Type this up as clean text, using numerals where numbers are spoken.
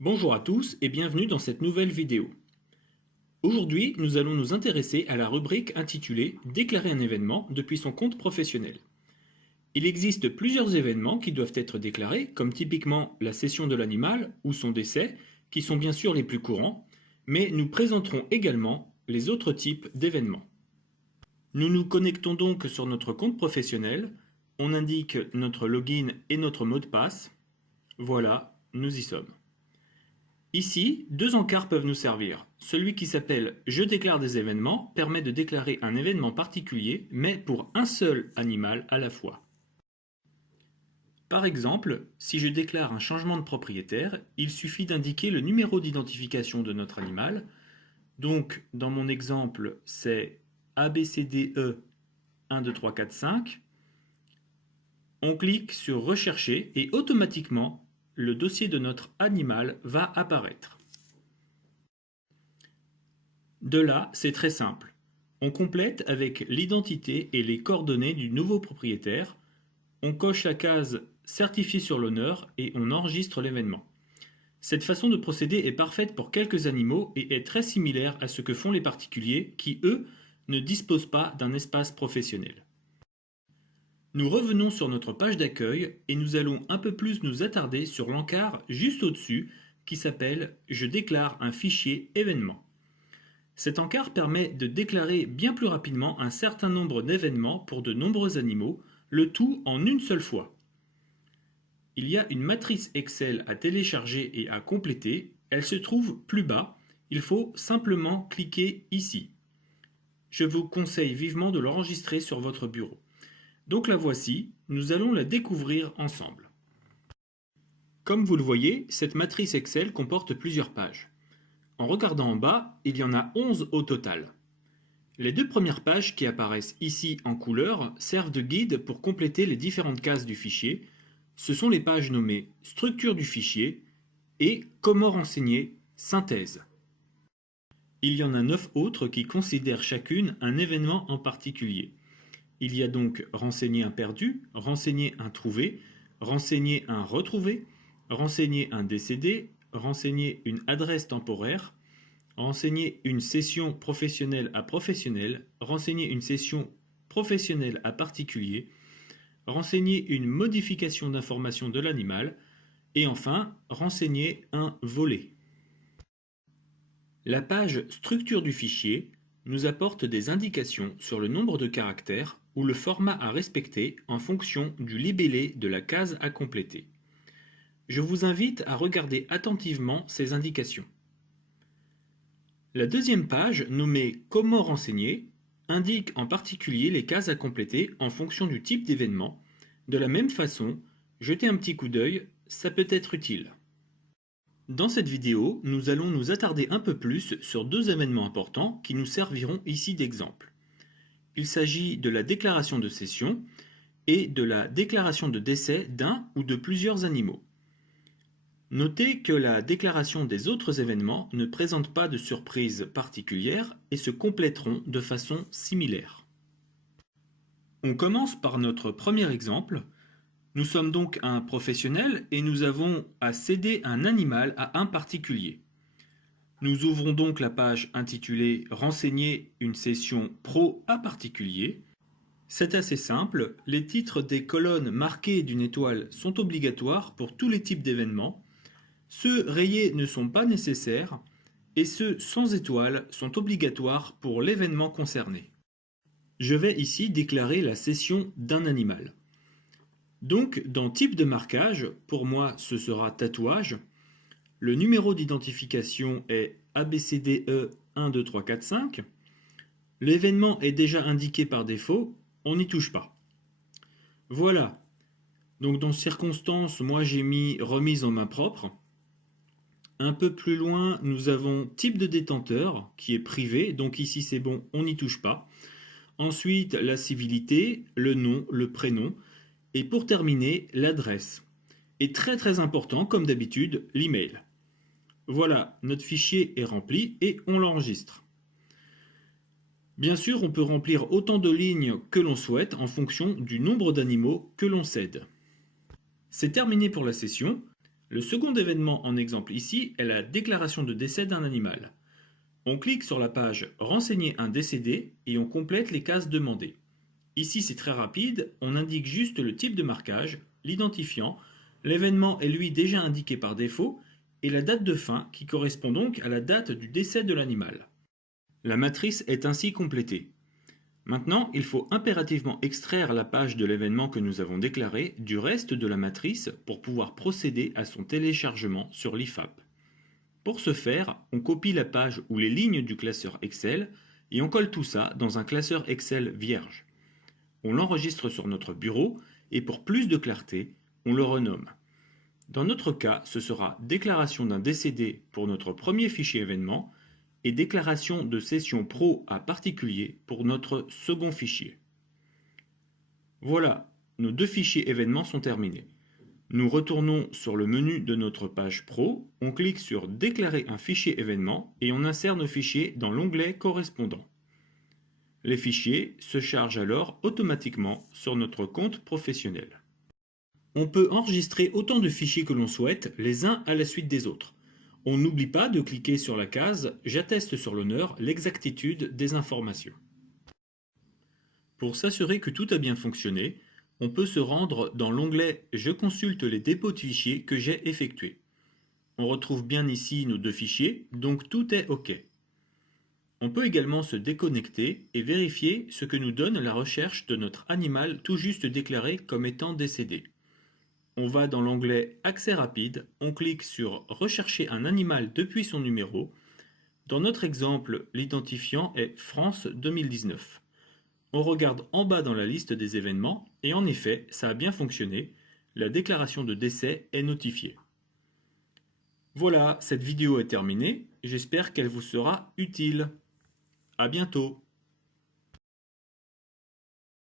Bonjour à tous et bienvenue dans cette nouvelle vidéo. Aujourd'hui, nous allons nous intéresser à la rubrique intitulée Déclarer un événement depuis son compte professionnel. Il existe plusieurs événements qui doivent être déclarés, comme typiquement la cession de l'animal ou son décès, qui sont bien sûr les plus courants, mais nous présenterons également les autres types d'événements. Nous nous connectons donc sur notre compte professionnel, on indique notre login et notre mot de passe. Voilà, nous y sommes. Ici, deux encarts peuvent nous servir. Celui qui s'appelle « Je déclare des événements » permet de déclarer un événement particulier, mais pour un seul animal à la fois. Par exemple, si je déclare un changement de propriétaire, il suffit d'indiquer le numéro d'identification de notre animal. Donc, dans mon exemple, c'est ABCDE 1, 2, 3, 4, 5. On clique sur « Rechercher » et automatiquement, le dossier de notre animal va apparaître. De là, c'est très simple. On complète avec l'identité et les coordonnées du nouveau propriétaire, on coche la case « Certifié sur l'honneur » et on enregistre l'événement. Cette façon de procéder est parfaite pour quelques animaux et est très similaire à ce que font les particuliers qui, eux, ne disposent pas d'un espace professionnel. Nous revenons sur notre page d'accueil et nous allons un peu plus nous attarder sur l'encart juste au-dessus qui s'appelle « Je déclare un fichier événement ». Cet encart permet de déclarer bien plus rapidement un certain nombre d'événements pour de nombreux animaux, le tout en une seule fois. Il y a une matrice Excel à télécharger et à compléter, elle se trouve plus bas, il faut simplement cliquer ici. Je vous conseille vivement de l'enregistrer sur votre bureau. Donc la voici, nous allons la découvrir ensemble. Comme vous le voyez, cette matrice Excel comporte plusieurs pages. En regardant en bas, il y en a 11 au total. Les deux premières pages qui apparaissent ici en couleur servent de guide pour compléter les différentes cases du fichier. Ce sont les pages nommées « Structure du fichier » et « Comment renseigner synthèse ». Il y en a 9 autres qui considèrent chacune un événement en particulier. Il y a donc renseigner un perdu, renseigner un trouvé, renseigner un retrouvé, renseigner un décédé, renseigner une adresse temporaire, renseigner une cession professionnelle à professionnel, renseigner une cession professionnelle à particulier, renseigner une modification d'information de l'animal, et enfin, renseigner un volet. La page Structure du fichier nous apporte des indications sur le nombre de caractères ou le format à respecter en fonction du libellé de la case à compléter. Je vous invite à regarder attentivement ces indications. La deuxième page, nommée « Comment renseigner », indique en particulier les cases à compléter en fonction du type d'événement. De la même façon, jetez un petit coup d'œil, ça peut être utile. Dans cette vidéo, nous allons nous attarder un peu plus sur deux événements importants qui nous serviront ici d'exemple. Il s'agit de la déclaration de cession et de la déclaration de décès d'un ou de plusieurs animaux. Notez que la déclaration des autres événements ne présente pas de surprise particulière et se compléteront de façon similaire. On commence par notre premier exemple. Nous sommes donc un professionnel et nous avons à céder un animal à un particulier. Nous ouvrons donc la page intitulée « Renseigner une cession pro à particulier ». C'est assez simple, les titres des colonnes marquées d'une étoile sont obligatoires pour tous les types d'événements. Ceux rayés ne sont pas nécessaires et ceux sans étoile sont obligatoires pour l'événement concerné. Je vais ici déclarer la cession d'un animal. Donc, dans type de marquage, pour moi ce sera tatouage. Le numéro d'identification est ABCDE 1, 2, 3, 4, 5. L'événement est déjà indiqué par défaut, on n'y touche pas. Voilà. Donc dans circonstances, moi j'ai mis remise en main propre. Un peu plus loin, nous avons type de détenteur qui est privé, donc ici c'est bon, on n'y touche pas. Ensuite, la civilité, le nom, le prénom. Et pour terminer, l'adresse. Et très important, comme d'habitude, l'email. Voilà, notre fichier est rempli et on l'enregistre. Bien sûr, on peut remplir autant de lignes que l'on souhaite en fonction du nombre d'animaux que l'on cède. C'est terminé pour la session. Le second événement en exemple ici est la déclaration de décès d'un animal. On clique sur la page Renseigner un décédé et on complète les cases demandées. Ici c'est très rapide, on indique juste le type de marquage, l'identifiant, l'événement est lui déjà indiqué par défaut et la date de fin qui correspond donc à la date du décès de l'animal. La matrice est ainsi complétée. Maintenant, il faut impérativement extraire la page de l'événement que nous avons déclaré du reste de la matrice pour pouvoir procéder à son téléchargement sur l'IFAP. Pour ce faire, on copie la page ou les lignes du classeur Excel et on colle tout ça dans un classeur Excel vierge. On l'enregistre sur notre bureau et pour plus de clarté, on le renomme. Dans notre cas, ce sera déclaration d'un décédé pour notre premier fichier événement et déclaration de cession pro à particulier pour notre second fichier. Voilà, nos deux fichiers événements sont terminés. Nous retournons sur le menu de notre page pro, on clique sur déclarer un fichier événement et on insère nos fichiers dans l'onglet correspondant. Les fichiers se chargent alors automatiquement sur notre compte professionnel. On peut enregistrer autant de fichiers que l'on souhaite, les uns à la suite des autres. On n'oublie pas de cliquer sur la case « J'atteste sur l'honneur l'exactitude des informations ». Pour s'assurer que tout a bien fonctionné, on peut se rendre dans l'onglet « Je consulte les dépôts de fichiers que j'ai effectués ». On retrouve bien ici nos deux fichiers, donc tout est OK. On peut également se déconnecter et vérifier ce que nous donne la recherche de notre animal tout juste déclaré comme étant décédé. On va dans l'onglet Accès rapide, on clique sur Rechercher un animal depuis son numéro. Dans notre exemple, l'identifiant est France 2019. On regarde en bas dans la liste des événements et en effet, ça a bien fonctionné. La déclaration de décès est notifiée. Voilà, cette vidéo est terminée. J'espère qu'elle vous sera utile. À bientôt.